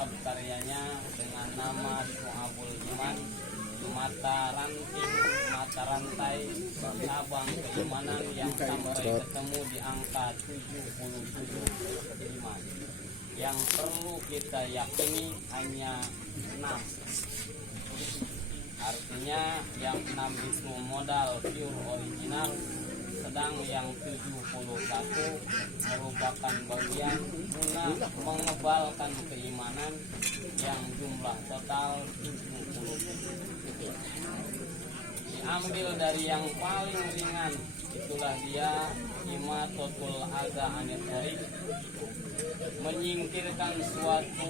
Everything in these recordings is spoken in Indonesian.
kitab karyanya dengan nama Syu'abul Iman, mata rantai cabang keimanan yang sampai ketemu di angka 77 iman. Yang perlu kita yakini hanya 6. Artinya yang 6 itu modal pure original, sedang yang 71 merupakan bagian guna mengebalkan keimanan yang jumlah total 70. Diambil dari yang paling ringan, itulah dia imatatul adza anit thariq, menyingkirkan suatu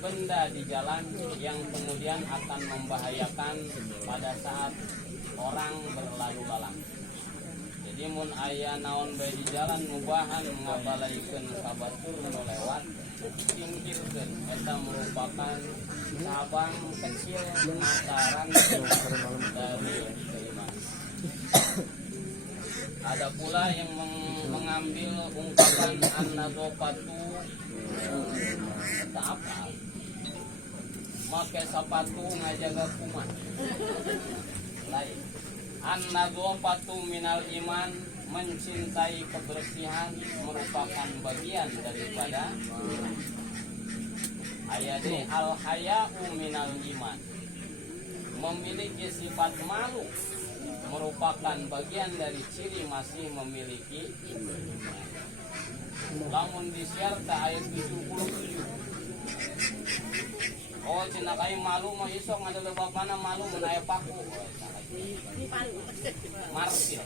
benda di jalan yang kemudian akan membahayakan pada saat orang berlalu lalang. Jadi mun aya naon bae di jalan mubahan ngabalaikeun kabatur nu lewat, singkirkeun. Eta merupakan cabang kecil mataran dari keimanan. Ada pula yang mengambil ungkapan an-nadhafatu, tak apa, make sepatu ngajaga kuman. Lain. An-nadhafatu minal iman, mencintai kebersihan merupakan bagian daripada ayat al-haya'u minal iman, memiliki sifat malu merupakan bagian dari ciri masih memiliki iman. Lamun disiar ta ayat 77. Oh cina kai malu mah isok ngada bapana malu menaya paku. Marsil.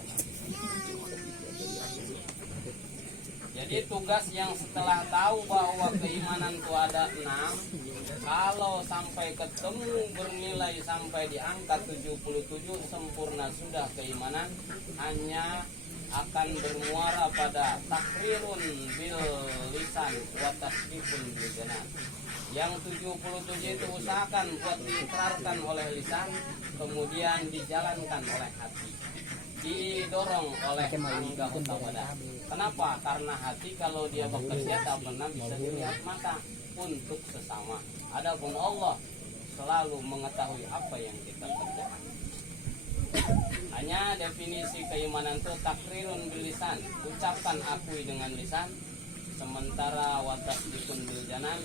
Jadi tugas yang setelah tahu bahwa keimanan itu ada 6, kalau sampai ketemu bernilai sampai di angka 77 sempurna sudah keimanan, hanya akan bermuara pada takrirun bil lisan wa tasdiqun bil janan. Yang 77 itu usahakan buat diikrarkan oleh lisan, kemudian dijalankan oleh hati, didorong oleh angga utawada. Kenapa? Karena hati kalau dia bekerja tak pernah bisa dilihat mata untuk sesama. Adapun Allah selalu mengetahui apa yang kita kerjakan. Hanya definisi keimanan itu takrirun bil lisan, ucapkan akui dengan lisan, sementara watas dikun bil janan,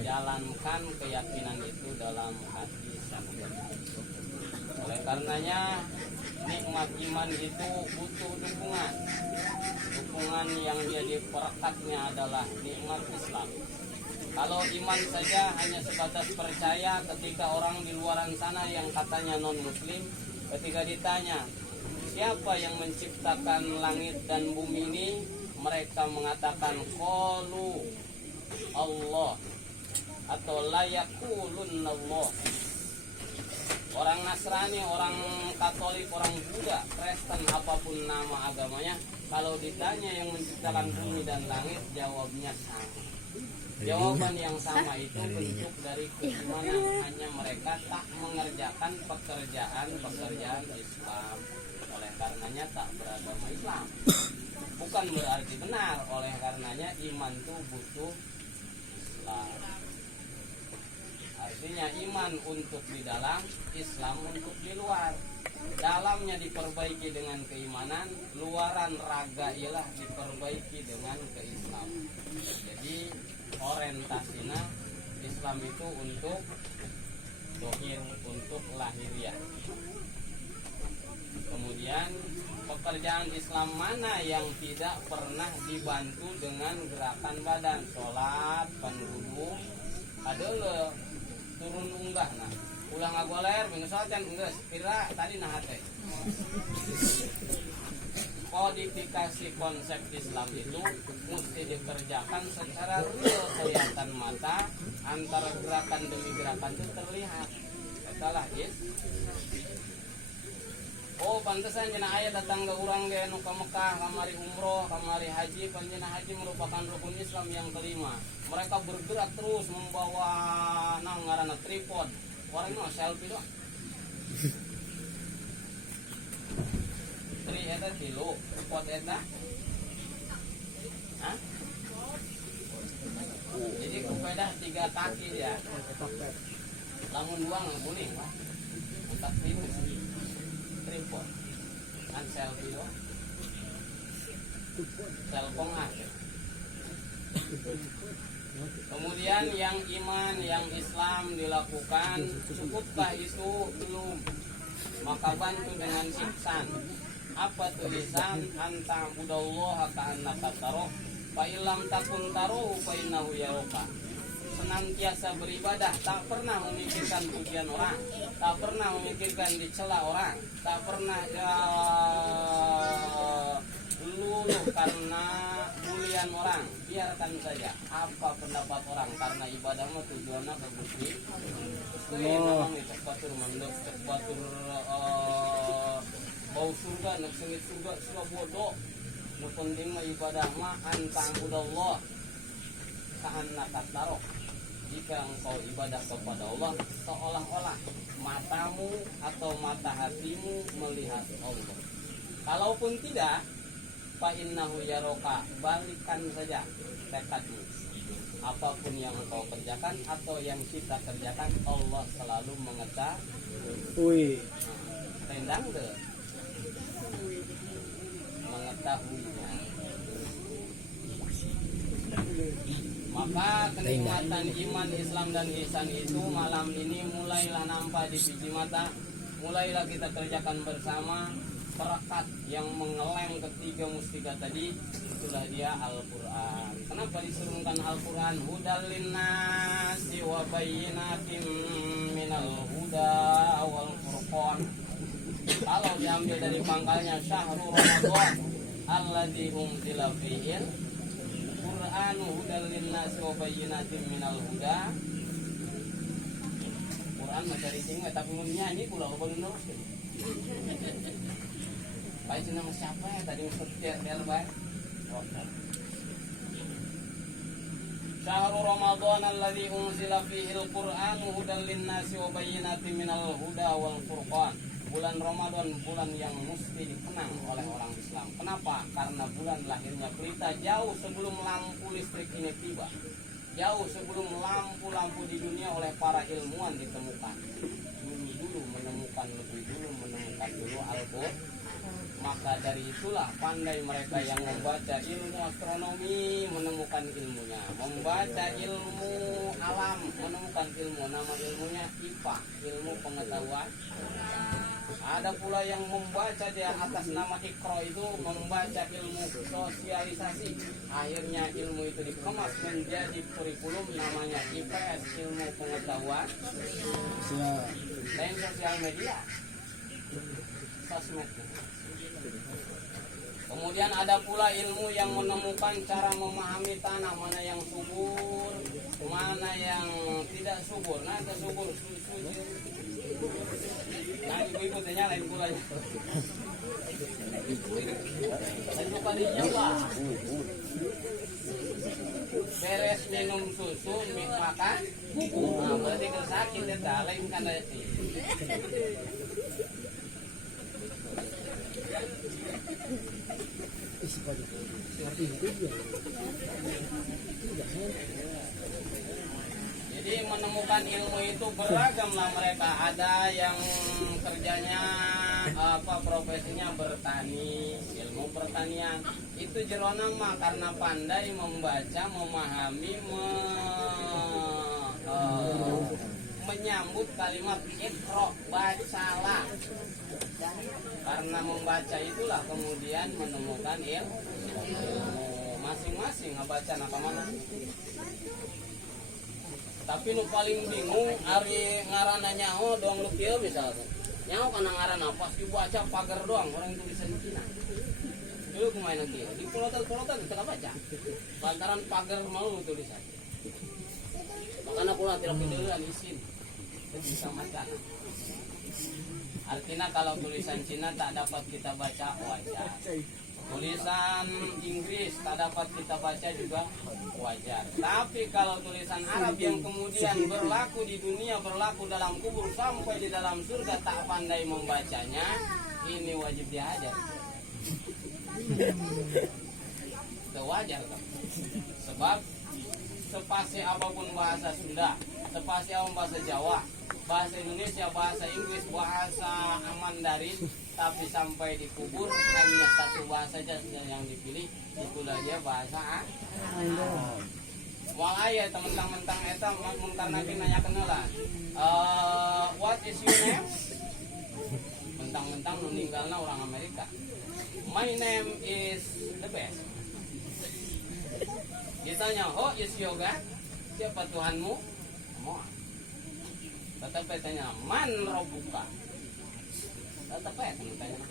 jalankan keyakinan itu dalam hati sendiri. Oleh karenanya nikmat iman itu butuh dukungan yang jadi perekatnya adalah nikmat Islam. Kalau iman saja hanya sebatas percaya, ketika orang di luaran sana yang katanya non muslim, ketika ditanya siapa yang menciptakan langit dan bumi ini, mereka mengatakan qalu Allah atau la yaqulunallah. Orang Nasrani, orang Katolik, orang Buddha, Kristen, apapun nama agamanya, kalau ditanya yang menciptakan bumi dan langit, jawabnya sama. Jawaban yang sama itu bentuk dari keimanan, hanya mereka tak mengerjakan pekerjaan Islam. Oleh karenanya tak beragama Islam. Bukan berarti benar, oleh karenanya iman itu butuh Islam. Artinya iman untuk di dalam, Islam untuk di luar. Dalamnya diperbaiki dengan keimanan, luaran raga ialah diperbaiki dengan keislaman. Jadi orientasinya Islam itu untuk dohir, untuk lahiriah. Kemudian pekerjaan Islam mana yang tidak pernah dibantu dengan gerakan badan? Sholat, penwudu, adalah turun unggah, nah ulang agoler minggu sholat kan enggak kira tadi nah hati. Kodifikasi konsep Islam itu mesti dikerjakan secara real, kelihatan mata, antara gerakan demi gerakan itu terlihat. Itulah is. Oh pantesan cenah aya datang ke urang ge nu ka Mekah, kamari umroh, kamari haji, panjenengan haji merupakan rukun Islam yang kelima. Mereka bergerak terus membawa ngaranna tripod. Orang mah selfie doang. Tri eta tilu, tripod eta. Hah? Jadi sepeda 3 kaki ya. Lamun buang kuning lah. Untuk ini tripod. Kan selfie lo. Selfong aja. Kemudian yang iman, yang Islam dilakukan, cukupkah itu? Belum. Maka bantu dengan ihsan. Apa tulisan anta budallah ka'annaka taruh fa illam takun taruh fa innahu yaraka. Senantiasa beribadah, tak pernah memikirkan pujian orang, tak pernah memikirkan dicela orang, tak pernah luluh karena bulian orang. Biarkan saja apa pendapat orang, karena ibadahmu tujuannya ke Gusti. Memang itu batur mandek, batur bau surga, nak sengit surga, surga bodoh. Nu penting mah ibadah mah antang udallah ka'annaka taruh. Jika engkau ibadah kepada Allah seolah-olah matamu atau mata hatimu melihat Allah. Kalaupun tidak, fa innahu yaraka, balikan saja tekadmu. Apapun yang engkau kerjakan atau yang kita kerjakan, Allah selalu mengetahui. Tendang deh. Mengetahuinya. Maka kenikmatan iman, Islam dan ihsan itu malam ini mulailah nampak di biji mata. Mulailah kita kerjakan bersama. Perekat yang mengeleng ketiga mustika tadi, itulah dia Al-Quran. Kenapa disurunkan Al-Quran? Hudal linnasi wa bayyinatin minal huda wal furqan. Kalau diambil dari pangkalnya syahrul Ramadan alladzi unzila fihi Qur'an hudal linnasi wa bayyinatin minal huda. Quran macari sing tapi nyanyi kula bener. Baik nama siapa ya tadi setia baik. Syahrul Ramadan alladzi unzila fihi al-Qur'an hudal linnasi wa bayyinatin minal huda wal furqan. Bulan Ramadan, bulan yang mesti dikenang oleh orang Islam. Kenapa? Karena bulan lahirnya berita jauh sebelum lampu listrik ini tiba. Jauh sebelum lampu-lampu di dunia oleh para ilmuwan ditemukan. Dulu menemukan Al-Quran. Maka dari itulah pandai mereka yang membaca ilmu astronomi menemukan ilmunya, membaca ilmu alam menemukan ilmu, nama ilmunya IPA, ilmu pengetahuan. Ada pula yang membaca di atas nama Iqra itu membaca ilmu sosialisasi. Akhirnya ilmu itu dikemas menjadi kurikulum namanya IPS, ilmu pengetahuan dan sosial media, sosmed. Kemudian ada pula ilmu yang menemukan cara memahami tanah, mana yang subur, mana yang tidak subur. Nah, ke subur, nah, ibu-ibu tanya lain pula. Dan lupa dijawab. Beres minum susu, makan, nah, berarti kesakit ya, lain kan itu. Jadi menemukan ilmu itu beragam lah mereka. Ada yang kerjanya profesinya bertani, ilmu pertanian. Itu jerona mah karena pandai membaca, memahami, menyambut kalimat Iqra, bacalah. Karena membaca itulah kemudian menemukan ilmu. Masing-masing ngebaca nak mana. Tapi nu paling bingung ari ngaranna nyaho doang lu kieu misalnya. Nyaho kana ngaranna pas dibaca pagar doang orang tulisan Cina. Dulu kumaha kieu di polotan teu baca. Lantaran pagar mau tulisan. Makanya kula tidak peduluan isin. Bisa macan. Artinya kalau tulisan Cina tak dapat kita baca wajar. Tulisan Inggris tak dapat kita baca juga wajar. Tapi kalau tulisan Arab yang kemudian berlaku di dunia, berlaku dalam kubur sampai di dalam surga tak pandai membacanya, ini wajib diajar. Itu wajar kan? Sebab sepasi apapun bahasa Sunda, sepasi apapun bahasa Jawa, bahasa Indonesia, bahasa Inggris, bahasa Mandarin, tapi sampai dikubur hanya satu bahasa saja yang dipilih, itulah dia bahasa Arab. Walaya teman-teman eta mentang Nabi nanya kenalan. What is your name? Mentang-mentang meninggalnya orang Amerika. My name is the best. Ditanya, oh is your God? Siapa Tuhanmu? Moa. Tetap tanya, man robuka. Tetap tanya.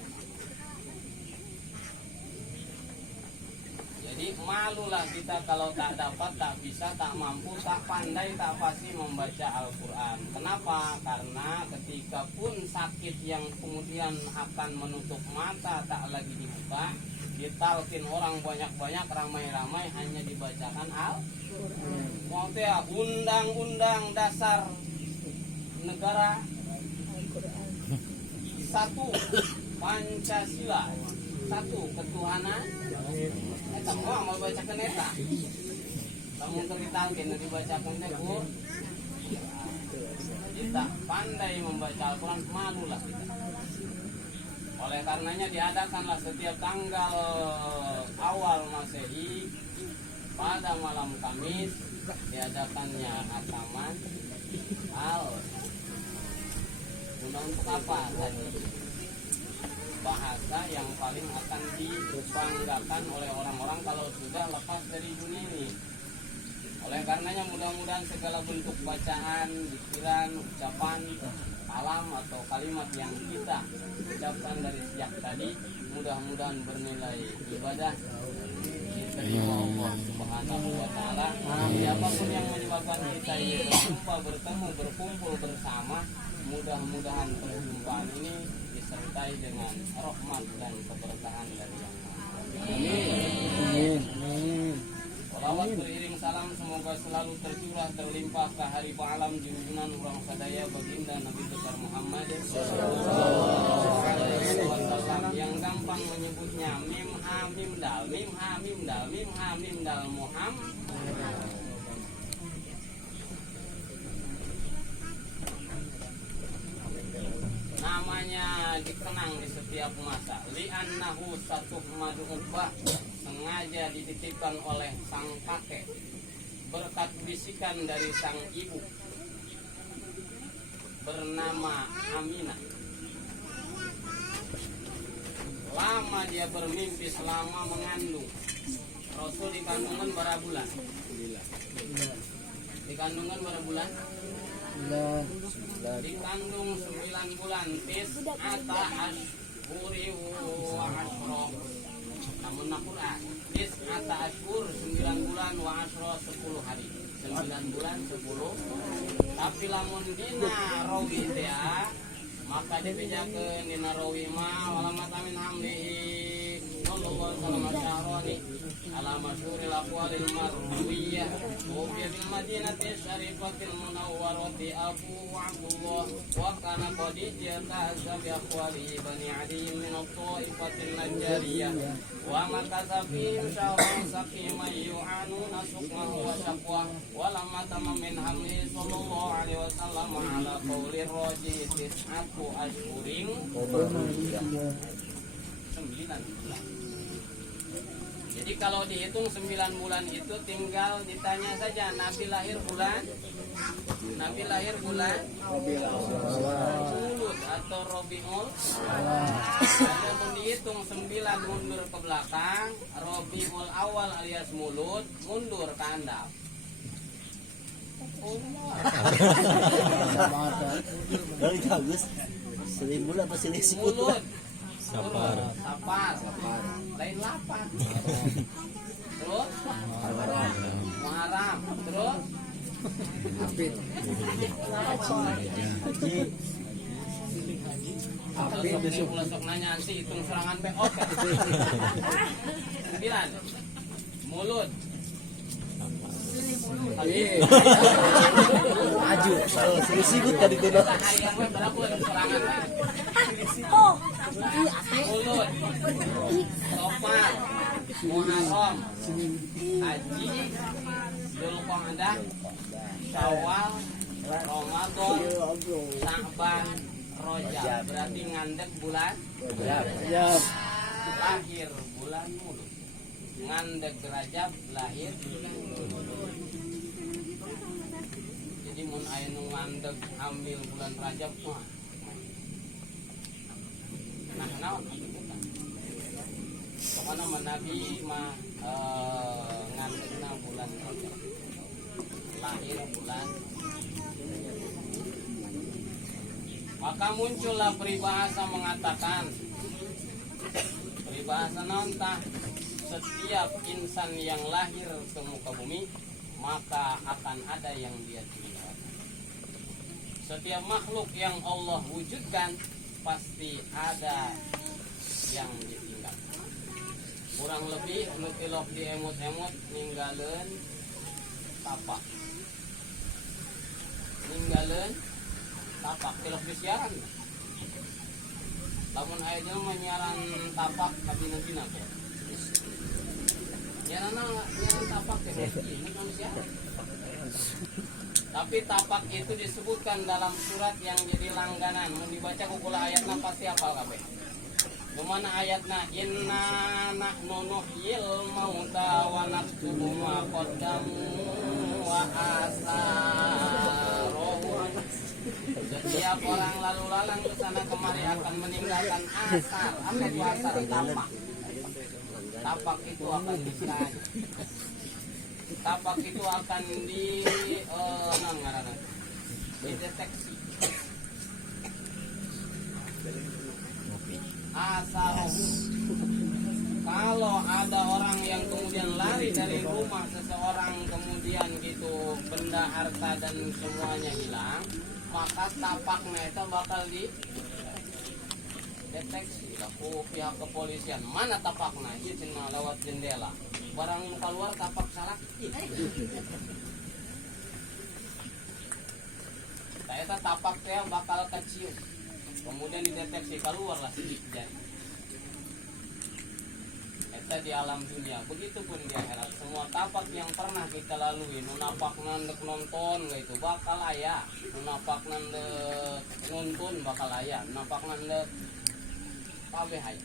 Jadi malulah kita kalau tak dapat, tak bisa, tak mampu, tak pandai, tak pasti membaca Al-Quran. Kenapa? Karena ketika pun sakit yang kemudian akan menutup mata tak lagi dibuka, ditalkin orang banyak-banyak, ramai-ramai, hanya dibacakan Al-Quran. Maksudnya undang-undang dasar negara 1 Pancasila, 1 ketuhanan. Eta mau bacakan eta. Kamu kepitalkin dibacakan teh kita pandai membaca Al-Quran, malulah kita. Oleh karenanya diadakanlah setiap tanggal awal Masehi pada malam Kamis diadakannya khataman untuk apa tadi? Bahasa yang paling akan dibanggakan oleh orang-orang kalau sudah lepas dari dunia ini. Oleh karenanya mudah-mudahan segala bentuk bacaan, pikiran, ucapan, kalam atau kalimat yang kita ucapkan dari sejak tadi mudah-mudahan bernilai ibadah diterima Allah Subhanahu wa taala. Siapapun yang menyebabkan kita ini berjumpa, bertemu, berkumpul bersama, mudah-mudahan perjumpaan ini disertai dengan rahmat dan keberkahan dari Yang Maha Kuasa. Amin. Salawat beriring salam semoga selalu tercurah terlimpah ke hari alam junjungan orang sadaya baginda Nabi besar Muhammad SAW yang gampang menyebutnya mim ha mim dal mim ha mim dal mim ha mim dal Muhammad. Namanya dikenang di setiap masa. Li'annahu satuh madu'ubah, sengaja dititipkan oleh sang kakek berkat bisikan dari sang ibu bernama Aminah. Lama dia bermimpi selama mengandung. Rasul dikandungan berapa bulan? Dikandungan berapa bulan? Dikandung 9 bulan. Tis'ata ashhuri wa ashra. Namun Al-Quran Tis'ata ashhur 9 bulan wa ashra 10 hari. 9 bulan 10. Tapi lamun dina rawi dia maka dibejakeun dina rawi ma walamat amin hamdihi sallallahu alaihi wasallam ala masyhuril aqwalil marwiyah wa bil madinati syarifatil munawwarati Abu Abdullah wa kana qad jata'a bi aqwali bani adi min at-ta'ifatil najjariyah wa makatha fi syawal saqima yu'anuna sukmahu wa syaqwa wa lamma tamam min hamli sallallahu alaihi wasallam ala qawli rajih tis'atu ashhurin 9 bulan. Jadi kalau dihitung 9 bulan itu tinggal ditanya saja Nabi lahir bulan Mulud atau Robiul. Kalau dihitung 9 mundur ke belakang, Robiul awal alias Mulud mundur ke handap. Dari bagus. 1 bulan apa selisih Mulud. Sapar. Lain lapar. Terus Muharram. Terus Apit. besok besok nanya sih hitung serangan PO. 9 Mulud. Maju. Selisih tadi itu. Mulut, Sofar, Muharram, Haji, Dzulqa'dah, Syawal, Ramadan, Sya'ban, Rajab. Berarti ngandek bulan Rajab. lahir bulan Mulud. Ngandek Rajab lahir bulan Mulud. Jadi mun aya nu ngandek ambil bulan Rajab mah. Nah, naon kita? Pokoknya Nabi mah ngandekna bulan Rajab. Lahir bulan. Maka muncullah peribahasa mengatakan, peribahasa nantah, setiap insan yang lahir ke muka bumi maka akan ada yang dia tinggalkan. Setiap makhluk yang Allah wujudkan pasti ada yang ditinggalkan. Kurang lebih nutilok di emut-emut ninggalin tapak, ninggalin tapak tilok disiaran. Lamun aja menyiaran tapak tapi nanti nabe. Nyiaran tapak ya ini manusia. Tapi tapak itu disebutkan dalam surat yang jadi langganan. Mau dibaca kukula ayatnya pasti hafal kabeh. Gimana ayatnya? Inna nahnu nuhyil mauta wa naktubu ma qaddamu wa asarohum. Setiap orang lalu lalang ke sana kemari akan meninggalkan asar. Apa itu asar? Tapak. Tapak itu akan dikanya. Tapak itu akan dideteksi. Asarohum. Kalau ada orang yang kemudian lari dari rumah seseorang, kemudian gitu benda harta dan semuanya hilang, maka tapaknya itu bakal dideteksi laku pihak kepolisian. Mana tapaknya? Izin lewat jendela. Barang keluar tapak salah. Saya tapak teh bakal kecil. Kemudian dideteksi keluarlah sidik jari. Eta di alam dunia, begitupun di akhirat. Semua tapak yang pernah kita lalui, nunapak nandek nonton gitu bakal aya, nunapak nandek nonton bakal aya, nunapak nandek kabeh aya.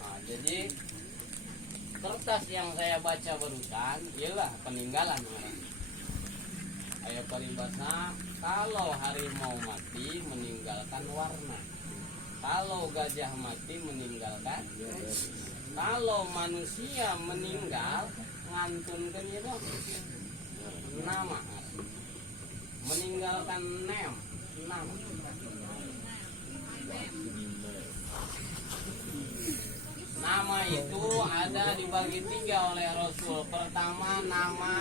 Nah, jadi kertas yang saya baca barusan ialah peninggalan orang. Aya paribasa, kalau harimau mati meninggalkan warna, kalau gajah mati meninggalkan, kalau manusia meninggal ngantunkeun itu nama, meninggalkan nama. Nama itu ada dibagi tiga oleh Rasul. Pertama, nama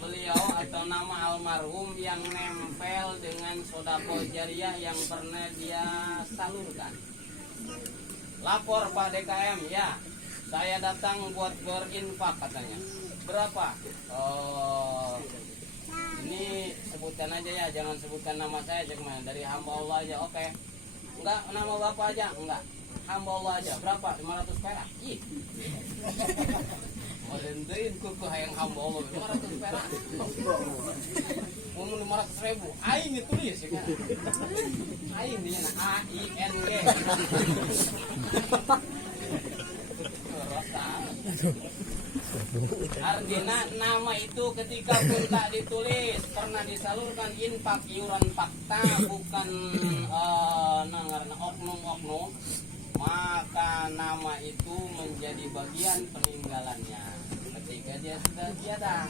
beliau atau nama almarhum yang nempel dengan sodako jariah yang pernah dia salurkan. Lapor Pak DKM, ya, saya datang buat berinfak katanya. Berapa? Ini sebutkan aja ya, jangan sebutkan nama saya, jangan dari hamba Allah aja. Oke. Enggak, nama Bapak aja, enggak. Hamba Allah aja. Berapa? 500 perak. Ih. Madendein kuku hayang hamba Allah 500 perak. Umum 500.000. Aing ditulis ya kan. Aing dia AING. Artinya nama itu ketika pun tak ditulis pernah disalurkan infak iuran fakta bukan oknum-oknum, maka nama itu menjadi bagian peninggalannya. Ketika dia sudah tiada,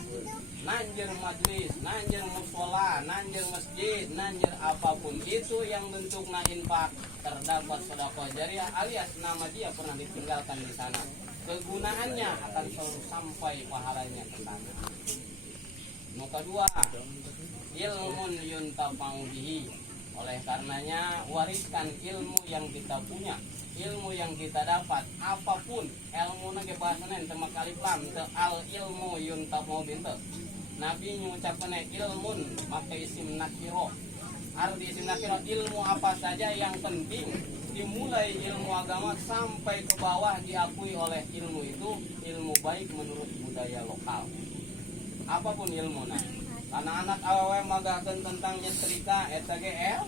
nanjir majlis, nanjir musola, nanjir masjid, nanjir apapun itu yang bentuknya infak, terdapat sedekah jariah alias nama dia pernah ditinggalkan di sana, kegunaannya akan selalu sampai pahalanya ke sana. Yang kedua, ilmun yuntafa'u bihi. Oleh karenanya wariskan ilmu yang kita punya, ilmu yang kita dapat, apapun ilmu nage bahasana ente makalif lam te al ilmu yuntafa'u bihi. Nabi mengucapkan ilmun pakai isim nakiro. Arti isim nakiro ilmu apa saja yang penting, dimulai ilmu agama sampai ke bawah diakui oleh ilmu itu ilmu baik menurut budaya lokal. apapun ilmu nah. Anak-anak awewe magahkeun tentang nyetrika eta ge ya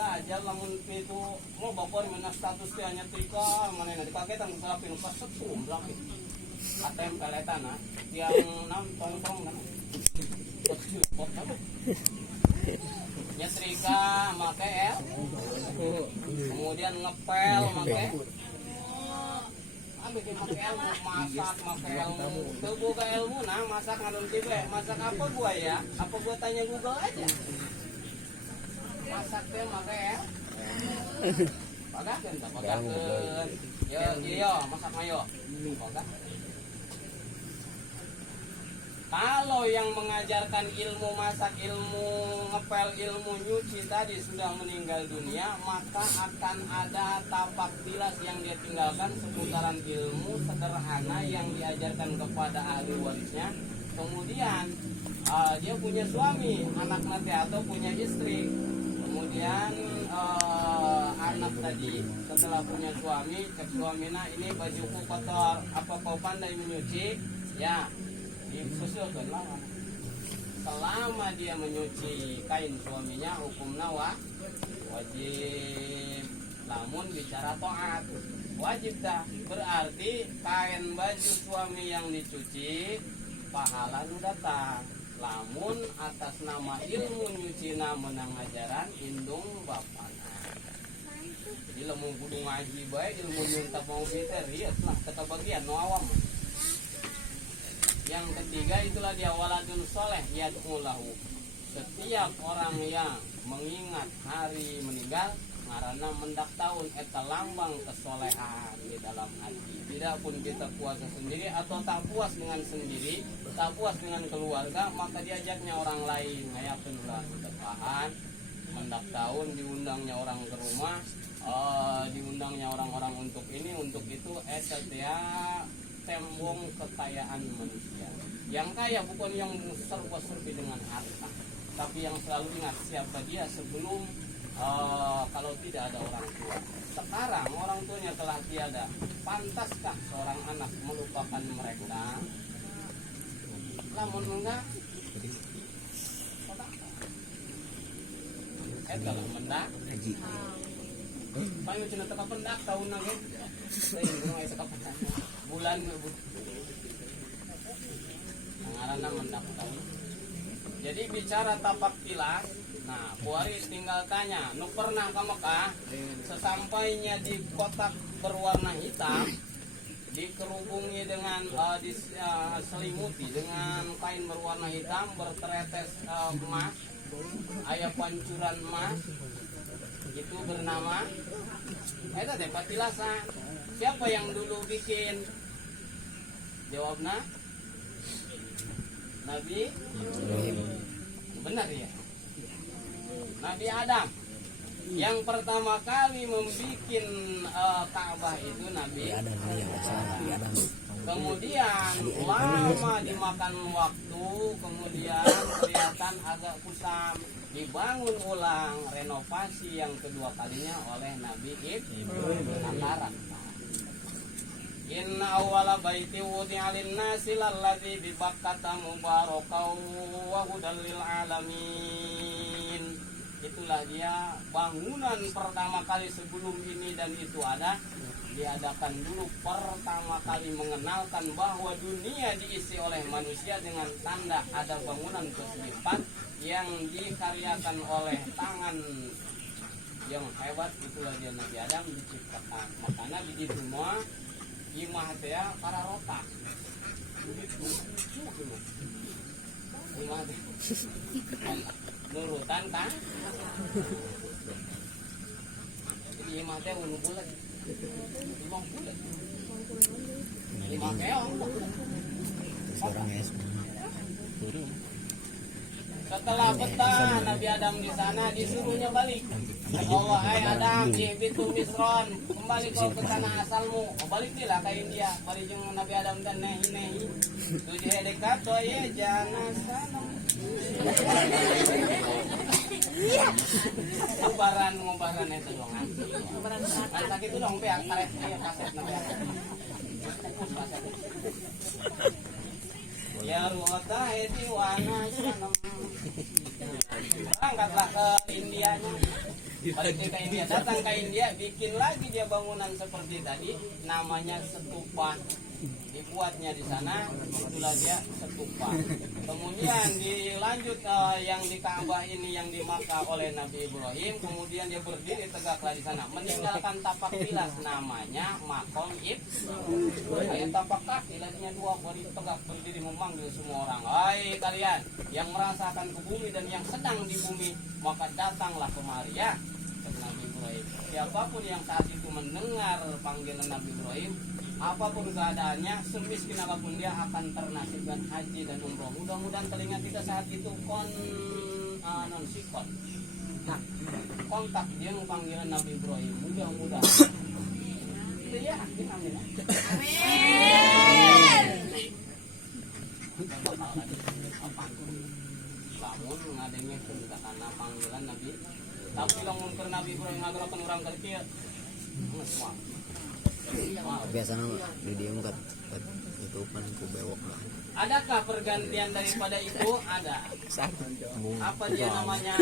aja lamun itu mau bapor mana status teh nyetrika manehna dikagetan salapin pas setum laki. ATM peletana yang tong-tong nah. Nyetrika make L, kemudian ngepel make bikin make ilmu, masak make ilmu, tuh buka ilmu nah masak ngadon tipe, masak apa gua ya? Apa gua tanya Google aja? Masak teh make L, pagakeun, pagakeun, yo masak mayo, pagak. Kalau yang mengajarkan ilmu masak, ilmu ngepel, ilmu nyuci tadi sudah meninggal dunia, maka akan ada tapak tilas yang dia tinggalkan seputaran ilmu sederhana yang diajarkan kepada ahli warisnya. Kemudian dia punya suami, anak nanti atau punya istri. Kemudian anak tadi setelah punya suami, cek suamina ini bajuku kotor, apa kau pandai menyuci? Ya. Disusulkan lah. Selama dia menyuci kain suaminya hukumna wajib. Lamun bicara taat wajib dah. Berarti kain baju suami yang dicuci pahala nu datang. Lamun atas nama ilmu nyucina menang ajaran indung bapana. Jadi lamun kudu ngaji bae ilmu nyuntak mau biter riet lah kata bagian nu awam. Yang ketiga itulah dia waladun soleh yad'ulahu. Setiap orang yang mengingat hari meninggal karena mendak tahun eta lambang kesolehan di dalam hati. Tidak pun kita puasa sendiri atau tak puas dengan sendiri, tak puas dengan keluarga, maka diajaknya orang lain ngayakeun ulah sedekahan. Mendak tahun diundangnya orang ke rumah, diundangnya orang-orang untuk ini untuk itu eta tembong kekayaan manusia. Yang kaya bukan yang serba-serbi dengan harta, tapi yang selalu ingat siapa dia sebelum kalau tidak ada orang tua. Sekarang orang tuanya telah tiada, pantaskah seorang anak melupakan mereka? Lamun enggak, kalau mendak paling cina teka pendak tahun lagi bulan ngaranna mendak tahun. Jadi bicara tapak tilas, nah Puari tinggal tanya, nu pernah ke Mekah, sesampainya di kotak berwarna hitam, dikerubungi dengan diselimuti dengan kain berwarna hitam berteretes emas, aya pancuran emas, itu bernama eta teh patilasan. Siapa yang dulu bikin? Jawabna Nabi benar ya, Nabi Adam. Yang pertama kali membikin Ka'bah itu Nabi Adam. Kemudian lama dimakan waktu, kemudian kelihatan agak kusam, dibangun ulang renovasi yang kedua kalinya oleh Nabi Ibrahim. Inna awwala baiti wudi'a lin-nasi lalladzi bi Bakkata mubarakan wa hudal lil alamin. Itulah dia bangunan pertama kali sebelum ini dan itu ada, diadakan dulu pertama kali mengenalkan bahwa dunia diisi oleh manusia dengan tanda ada bangunan kesulitan yang dikaryakan oleh tangan yang hebat. Itulah dia Nabi Adam diciptakan. Makanya di semua imah teh para rotak. Imah teh nurutan kan? Jadi imah teh unu bulat. Imah bulat. Imah keong. Seorang es. Setelah betah Nabi Adam di sana disuruhnya balik. Allah, hai Adam, ihbitu misron, kembali kau ke tanah asalmu. Balik lah ke India. Balik jeung Nabi Adam dan nehi. Tujuh dekat to ye jana sana. Ngobaran itu dong. Kan sakit itu dong peak karet kaset Nabi Adam. Ya ruhata hedi wana sanam. Berangkatlah ke Indianya. Balik ke India, datang ke India, bikin lagi dia bangunan seperti tadi, namanya stupa. Dibuatnya di sana, itulah dia stupa. Kemudian dilanjut yang di Ka'bah ini yang di Makkah oleh Nabi Ibrahim, kemudian dia berdiri tegaklah di sana, meninggalkan tapak tilas, namanya Maqam Ibrahim. Tapak kaki, lainnya dua tegak berdiri memanggil semua orang. Hai kalian yang merasakan ke bumi dan yang sedang di bumi, maka datanglah kemari ya. Nabi Ibrahim. Siapapun yang saat itu mendengar panggilan Nabi Ibrahim, apapun keadaannya, semiskin apapun dia akan ternasibkan haji dan umroh. Mudah-mudahan telinga kita saat itu sikot. Kontak dia panggilan Nabi Ibrahim. Mudah-mudahan. Itu ya, amin. Amin. Bangun ngadengnya karena panggilan Nabi. Tapi lamun ke Nabi Ibrahim ngagerakan orang kerja, semua. Biasa nama di dia mukat itu kan ku bewok lah. Adakah pergantian daripada itu? Ada. Apa dia namanya?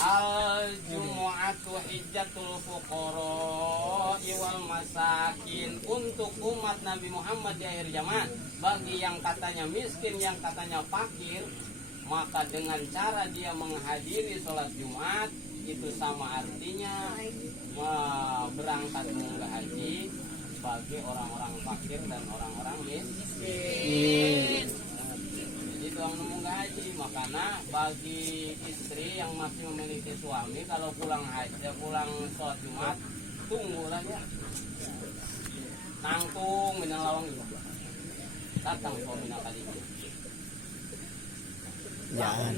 Al-Jumu'atu Hijjatul Fuqara wal Masakin, untuk umat Nabi Muhammad di akhir zaman. Bagi yang katanya miskin, yang katanya fakir, maka dengan cara dia menghadiri sholat Jumat itu sama artinya berangkat mengunggah haji bagi orang-orang fakir dan orang-orang miskin. Jadi itu yang mengunggah haji. Makanya bagi istri yang masih memiliki suami, kalau pulang haji, pulang sholat Jumat, tunggulah ya. Nangtung minang lawang juga. Datang suaminya kali ini. Jangan.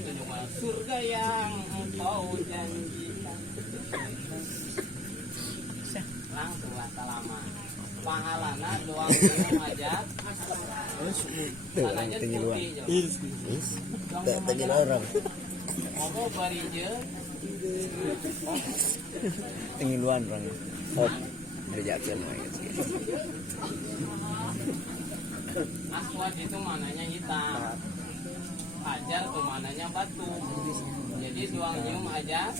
Surga yang engkau janjikan. Langsunglah selama pahalana doang minum aja. Sananya putih. Tak tegil orang. Apa barije? Tengiluan orang. Oh, berjalan lagi. Aswad itu mananya hitam. Hajar tuh mananya batu. Jadi doang nyium aja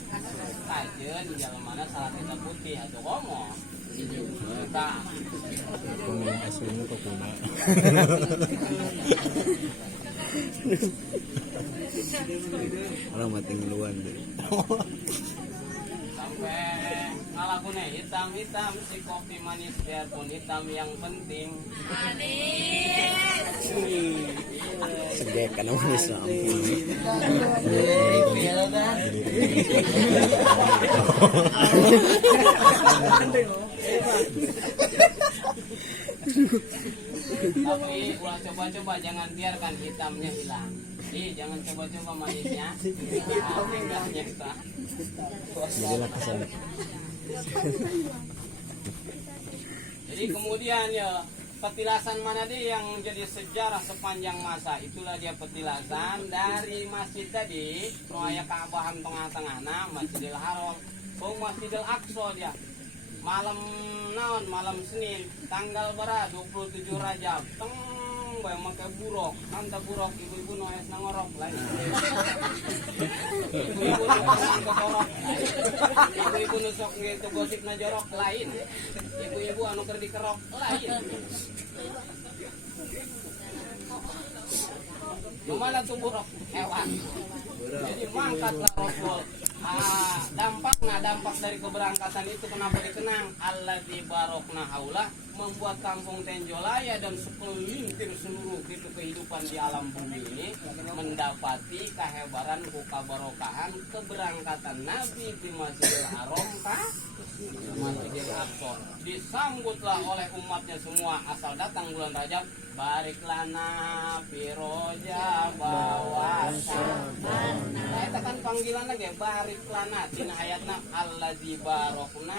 aja di dalam mana salah kita putih atau komo. Kita Aslinya kok kuna. Orang mati ngeluan deh. sampai ngalakunya hitam si kopi manis biarpun hitam yang penting manis. Segek kan manis lah. Tapi ulah coba-coba jangan biarkan hitamnya hilang. Jangan coba-coba manisnya. Tinggalnya kita. Jadilah kesan. Jadi kemudian ya petilasan mana dia yang jadi sejarah sepanjang masa, itulah dia petilasan dari masjid tadi proyek Ka'bahan tengah-tengahna Masjidil Haram ke Masjidil Aqsa dia malam Senin tanggal berapa 27 Rajab bayang pakai buruk nanti buruk ibu-ibu noes nangorok lain ibu-ibu nusok kekorok ibu-ibu nusok gitu gosip najorok lain ibu-ibu anu keur dikerok lain gimana tuh buruk hewan jadi mangkatlah Rasul. Dampak dari keberangkatan itu kenapa dikenang alladzi barokna haula, membuat kampung Tenjolaya dan sekelintir seluruh itu kehidupan di alam bumi ini mendapati kehebaran kebarokahan keberangkatan Nabi di Masjidil Haram Masjidil Aqsa. Disambutlah oleh umatnya semua asal datang bulan Rajab. Barik lana piroja bawasa. Nah, itu kan panggilan lagi barik lana tina ayatna allazi barokna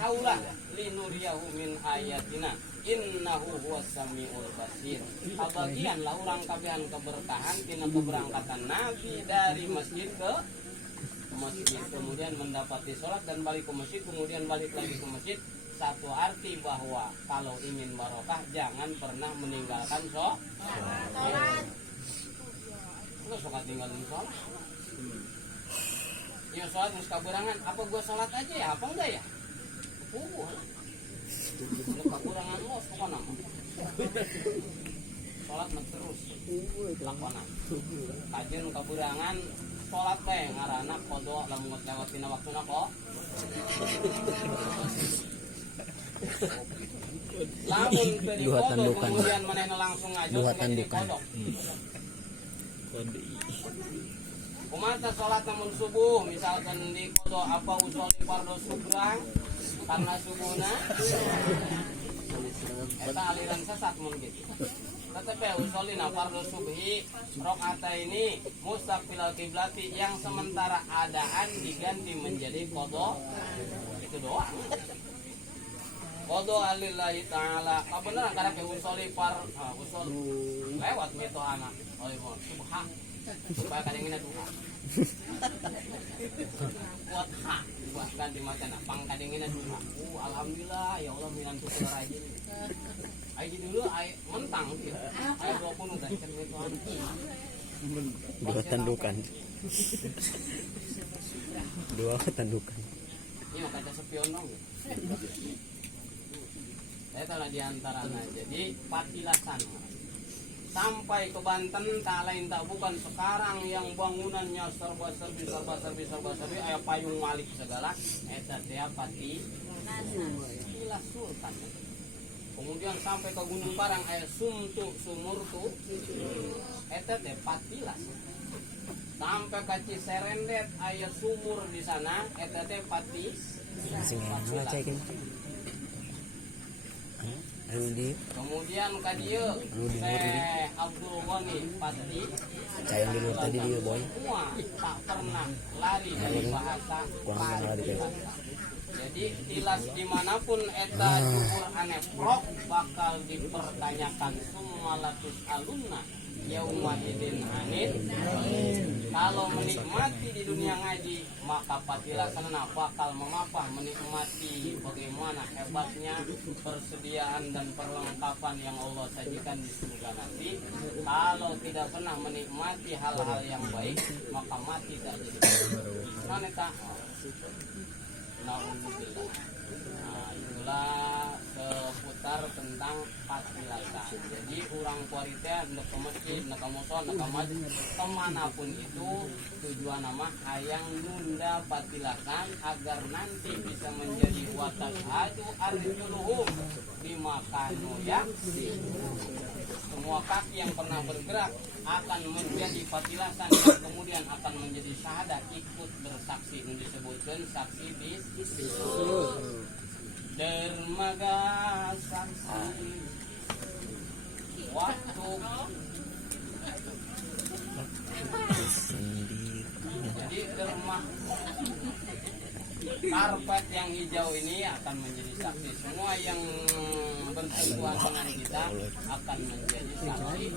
haula linuriyahu min ayatina innahu huwas samiul basir. Kabagian lah orang kabehan keberkahan tina keberangkatan Nabi dari masjid ke masjid, kemudian mendapati sholat dan balik ke masjid, kemudian balik lagi ke masjid satu arti bahwa kalau ingin barokah jangan pernah meninggalkan sholat. Lu suka tinggalin sholat? Ya sholat mus kaburangan. Apa gua sholat aja ya? Apa enggak ya? Lu kaburangan lo suka nama. Sholat mah terus. Lakonan. Kajian kaburangan sholat bae ngaranna qada lamun lewat dina waktuna kok. Lamun tadi kodok kemudian manehna langsung ngajo di kodok. Kumata sholat namun subuh misalkan di kodok apa usoli fardu subrang karena subuhna eta aliran sesat mun gitu. Tetapi usolina fardu subhi rakaat ini mustaqbilal kiblati yang sementara adaan diganti menjadi qada. Itu doang. Qada alillahi taala. Beneran karena ke usoli usul lewat meto anak. Oh ibu subha. Supaya kadangina duha. Buat hak buat ganti makan pang kadangina duha. Alhamdulillah ya Allah minantu rajin. Ayo dulu ayo mentang gitu. Ayo 20 kan meto anak. Dua tandukan. Dua tandukan. Ini kaca sepion dong. Saya telah diantaranya. Jadi Patilasan sampai ke Banten tak lain tak bukan sekarang yang bangunannya serba-serbi aya payung malik segala eta teh Patilas Sultan. Kemudian sampai ke Gunung Parang aya Sumurtu eta teh Patilas. Sampai ke Ciserendet aya sumur di sana eta teh Patilas. Kemudian ka dieu Syekh Abdul Ghani Pati Cayang di luar tadi dia boy. Tak pernah lari dari bahasa Patilas. Jadi tilas dimanapun eta syukur aneh prok bakal dipertanyakan sumalatus alunna yauma idin anid. Kalau menikmati di dunia ngaji maka Patilasanana bakal memapah menikmati bagaimana hebatnya persediaan dan perlengkapan yang Allah sajikan di surga nanti. Kalau tidak pernah menikmati hal-hal yang baik maka mati tak jadi. Nanti Nah, itulah seputar tentang Patilasan. Jadi orang kuarita untuk ke masjid, untuk ke musola, untuk ke masjid, kemanapun itu tujuan nama hayang nunda Patilasan agar nanti bisa menjadi watak adu arjuluhum dimakanu yaksi. Semua kaki yang pernah bergerak akan menjadi Patilasan dan kemudian akan menjadi syahadat ikut bersaksi yang disebutkan saksi bisu dermaga saksi waktu. Jadi derma karpet yang hijau ini akan menjadi saksi. Semua yang bersentuhan dengan kita akan menjadi saksi.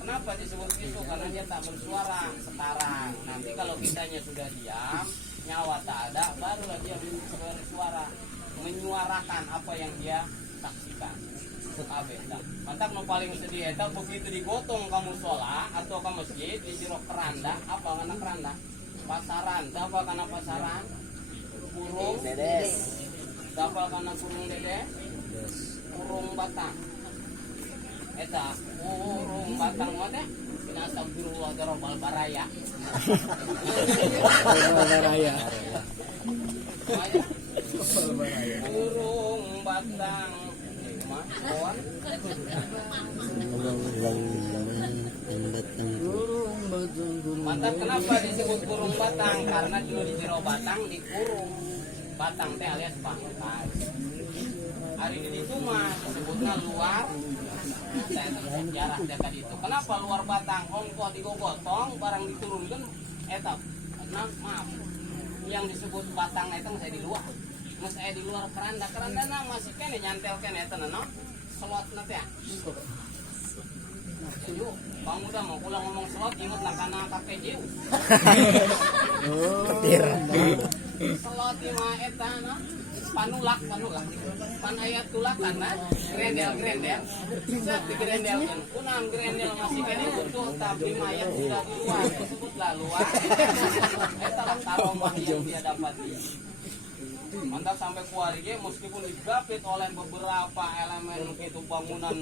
Kenapa disebut bisu? Karena dia tak bersuara sekarang. Nanti kalau kitanya sudah diam, nyawa tak ada, barulah dia bersuara, menyuarakan apa yang dia saksikan. Mantap no paling sedih eta begitu digotong kamu sholat atau ke masjid di jero keranda, apa karena keranda? Pasaran, apa karena pasaran? Kurung dedes. Apa karena kurung dedes? Kurung batang. Eta kurung batang mah binasa biruwa darobal baraya. Baraya. Kurung batang mah kawan. Mantap, kenapa disebut kurung batang? Karena dulu di jero batang dikurung. Batang teh alias pangkas. Hari ini cuma disebutnya luar. Saya sejarah dekat itu. Kenapa luar batang? Ongkoh digogotong, barang diturunkan. Etap. Maaf. Yang disebut batang itu masih di luar. Masih di luar keranda. Keranda masih kene nyantel kene itu no. Selot nanti ya. Yuk, Bang udah mau pulang ngomong selot, ingat lah karena KPJ. Petir. Selot di mah eta no. panulak pan ayat tulak karena grendel set digrendelkan kunam grendel masih kena utuh tapi mayat sudah keluar disebutlah luar eta karomah yang dia dapati. Mantap sampai kuari dia meskipun digapit oleh beberapa elemen itu bangunan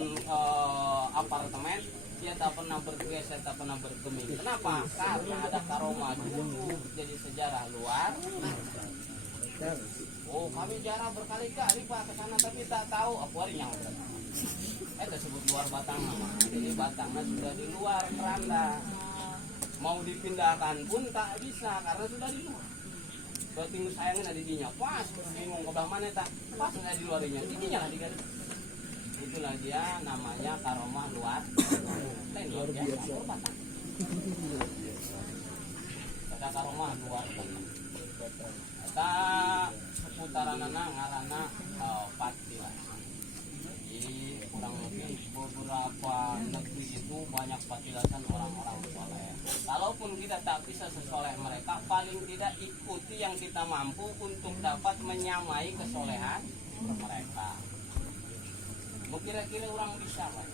apartemen, dia tak pernah bergeser, tak pernah bergeming. Kenapa? Karena ada karomah dulu jadi sejarah luar. Oh, kami jarang berkali-kali Pak ke sana tapi tak tahu apa harinya. Tersebut luar batang nama. Jadi batangnya sudah di luar keranda. Mau dipindahkan pun tak bisa karena sudah di luar. Berarti sayangnya ada dinya pas bingung ke mana tak pas nggak di luarnya ininya lah diganti. Itulah dia namanya karomah luar. Lain luar biasa luar batang. Ada karomah luar batang. Kita seputaran ngarana patilah. Jadi kurang lebih beberapa negeri itu banyak patilasan orang-orang soleh. Kalaupun kita tak bisa sesoleh mereka, paling tidak ikuti yang kita mampu untuk dapat menyamai kesolehan mereka. Kira-kira orang bisa kan?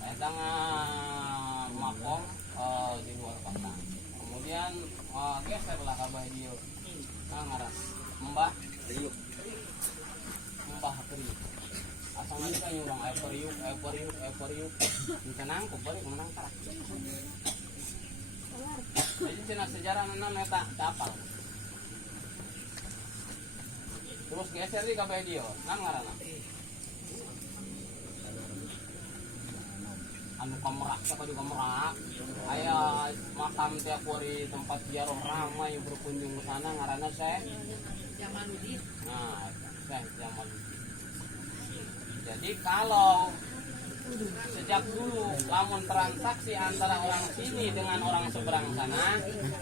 Saya makom di luar kota. Kemudian geserlah kabah dia. Ngaras Mbah Kriuk. Asal aja kan orang Eporiuk. Tenang, kubalik menang karak. Jadi cina sejarah nana meta kapal. Terus geser di kabeh dia, nang ngarana. Anu kamerak, siapa juga merak. Aya makam tiap hari tempat ziarah ramai berkunjung ke sana ngarana Syekh Jamaluddin. Nah, Syekh Jamaluddin. Jadi kalau sejak dulu lamun transaksi antara orang sini dengan orang seberang sana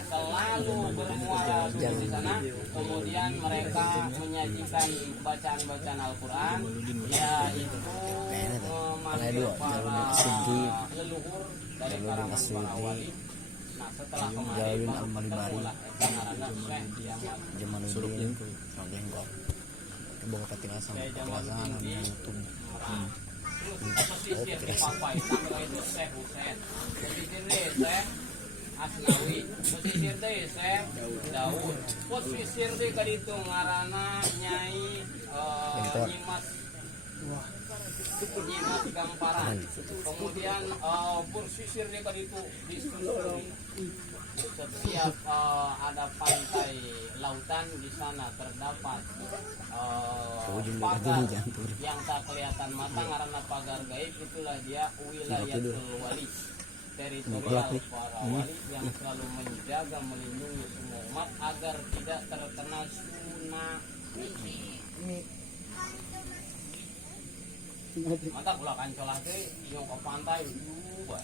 selalu bermuara dulu di sana, kemudian mereka menyajikan bacaan-bacaan Al-Quran, yaitu memanggil para leluhur dari kalangan para wali. Nah setelah kemarin bermulah Jamaluddin bawa patilasan YouTube. Pesisir di Papai, tangga itu Syekh Husain. Pesisir deh Syekh Asnawi. Pesisir deh Syekh Daud. Pesisir deh kaditu ngarana Nyai Nyimas Gamparan. Kemudian pesisir deh kaditu disusuri. Setiap ada pantai lautan di sana terdapat pagar yang tak kelihatan mata karena pagar gaib, itulah dia wilayatul wali, teritorial para wali yang selalu menjaga melindungi semua umat agar tidak terkena tsunami. Mantap ulah kancolah teh yang ke pantai dulu.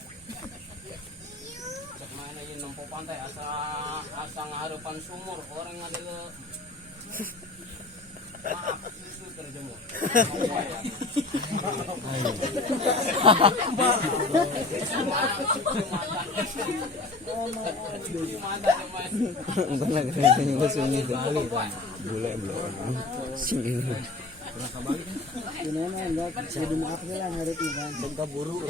Cek mana yang nempuh pantai asa ngaharepan sumur orang ada maaf susu terjemur. Enggak lagi juga sunyi Bali. Boleh belum. Sini. Ini mah enggak jadi maaf lah harus kan. Bengka buru.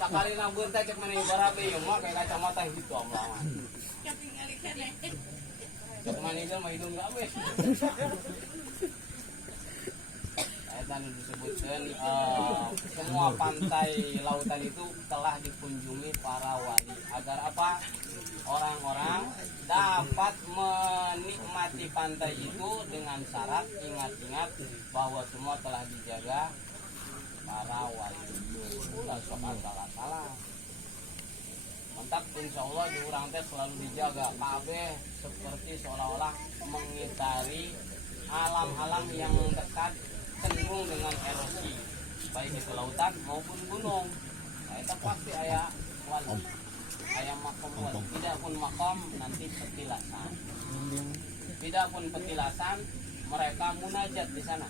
Sakali nabun teh cek mana ibarat ieu mah kayak kacamata gitu amlawan. Cek mana itu mah hidung gawe. Tadi disebutkan semua pantai lautan itu telah dikunjungi para wali agar apa? Orang-orang dapat menikmati pantai itu dengan syarat ingat-ingat bahwa semua telah dijaga para wali itu. Ulah sok salah. Mantap, insya Allah di urang teh selalu dijaga. Kabeh seperti seolah-olah mengitari alam-alam yang dekat cenderung dengan erosi, baik itu lautan maupun gunung. Nah, itu pasti ayah wali, ayah makom wali. Tidak pun makom nanti petilasan. Tidak pun petilasan, mereka munajat di sana.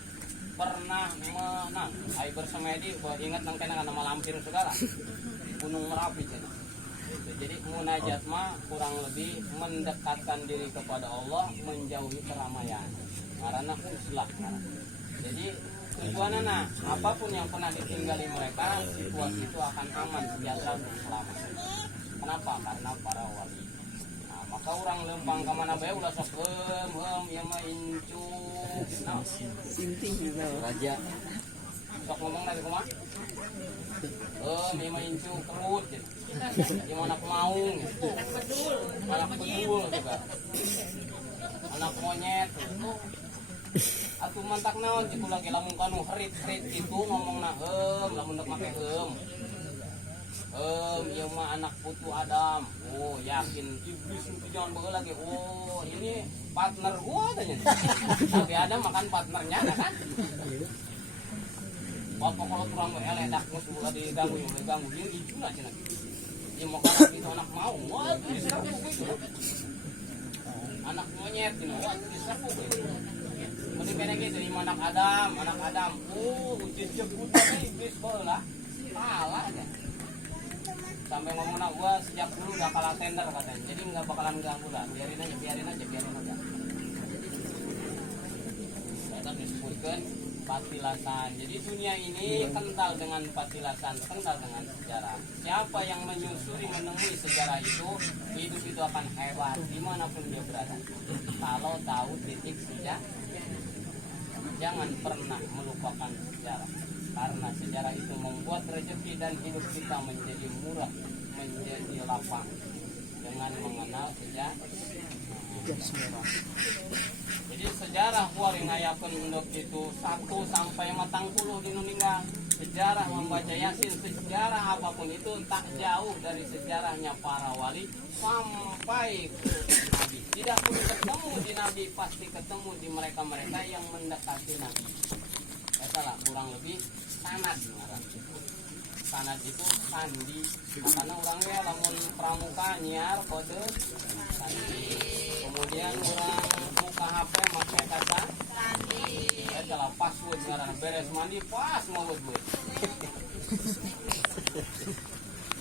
Pernah menang, ayah bersemedi, ingat nang kena nama lampir segala. Gunung Merapi cina. Gitu. Jadi munajat mah kurang lebih mendekatkan diri kepada Allah, menjauhi keramaian. Karena uslah. Jadi tujuannya nah, apapun yang pernah ditinggali mereka, situasi itu akan aman, sejahtera, dan selamat. Kenapa? Karena para wali. Nah, maka orang lempang kemana bae ulah sok ya mah incu. Nah, Raja. sok ngomong dari rumah. Ya mah incu kerut. Yang anak maung, gitu. Anak bedul juga. Anak monyet itu. Atuh mantak naon gitu lagi lamun kanu herit-herit itu ngomongna lamun nek make ieu mah anak putu Adam. Oh, yakin iblis itu jangan bae lagi. Oh, ini partner gua tanya. Tapi Adam makan partnernya kan. Kalau kurang eledak geus ulah diganggu yang diganggu ieu ijuna cenah. Ieu mah kana itu anak mau. Wah, diserbu gitu. Anak monyet cenah. Wah, diserbu gitu. Mending kena gitu, anak Adam. Ujit jebut iblis bola. Kalah aja. Sampai ngomong nak gua sejak dulu udah kalah tender katanya. Jadi nggak bakalan ganggu lah. Biarin aja. Kita disebutkan patilasan. Jadi dunia ini kental dengan patilasan, kental dengan sejarah. Siapa yang menyusuri menemui sejarah itu, hidup itu akan hebat dimanapun dia berada. Kalau tahu titik sejarah. Jangan pernah melupakan sejarah, karena sejarah itu membuat rezeki dan hidup kita menjadi murah, menjadi lapang dengan mengenal sejarah. Jadi sejarah kuaring hayakeun endog itu 1 sampai 40 di nuninggal. Sejarah membaca Yasin, sejarah apapun itu tak jauh dari sejarahnya para wali sampai ke Nabi. Tidak pun ketemu di Nabi, pasti ketemu di mereka-mereka yang mendekati Nabi. Salah, kurang lebih sanad ngaran. Sanad itu sandi. Makanya orangnya lamun pramuka nyiar kode sandi. Kemudian orang buka HP pakai kata sandi. Salah password ngaran beres mandi pas mau gue.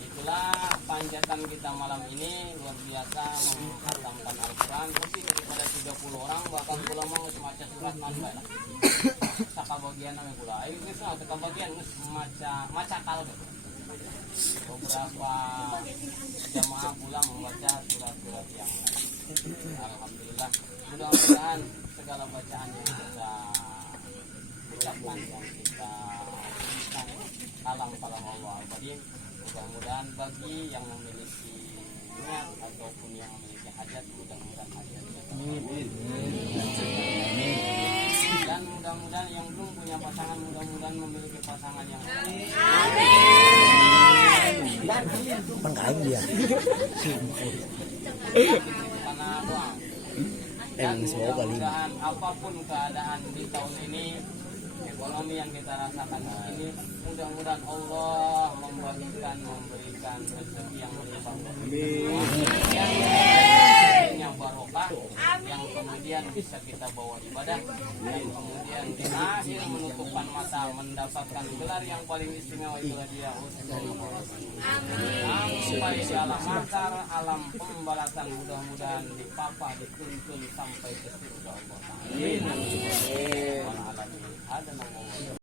Itulah panjatan kita malam ini, luar biasa menghatamkan Al-Quran. Tapi daripada 30 orang bahkan pula mau semacam surat manbay lah. Saka bagian namanya pula. Ayo guys, saka bagian maca kalbe. Beberapa jamaah pula membaca surat-surat yang lain. Alhamdulillah. Mudah-mudahan segala bacaan yang kita ucapkan, yang kita kalam Allah Al-Qadim, mudah-mudahan bagi yang memiliki niat ataupun yang memiliki hajat, mudah-mudahan hajatnya. Dan mudah-mudahan yang belum punya pasangan, mudah-mudahan memiliki pasangan yang Pengkain dia. karena doa. Dan mudah-mudahan apapun keadaan di tahun ini, ekonomi yang kita rasakan ini, mudah-mudahan Allah memberikan rezeki yang melimpah, yang barokah, yang kemudian bisa kita bawa ibadah, dan kemudian di akhir menutupkan mata mendapatkan gelar yang paling istimewa, itulah dia sampai di alam mahsyar, alam pembalasan, mudah-mudahan dipapa dituntun sampai ke surga Allah. Amin. Ada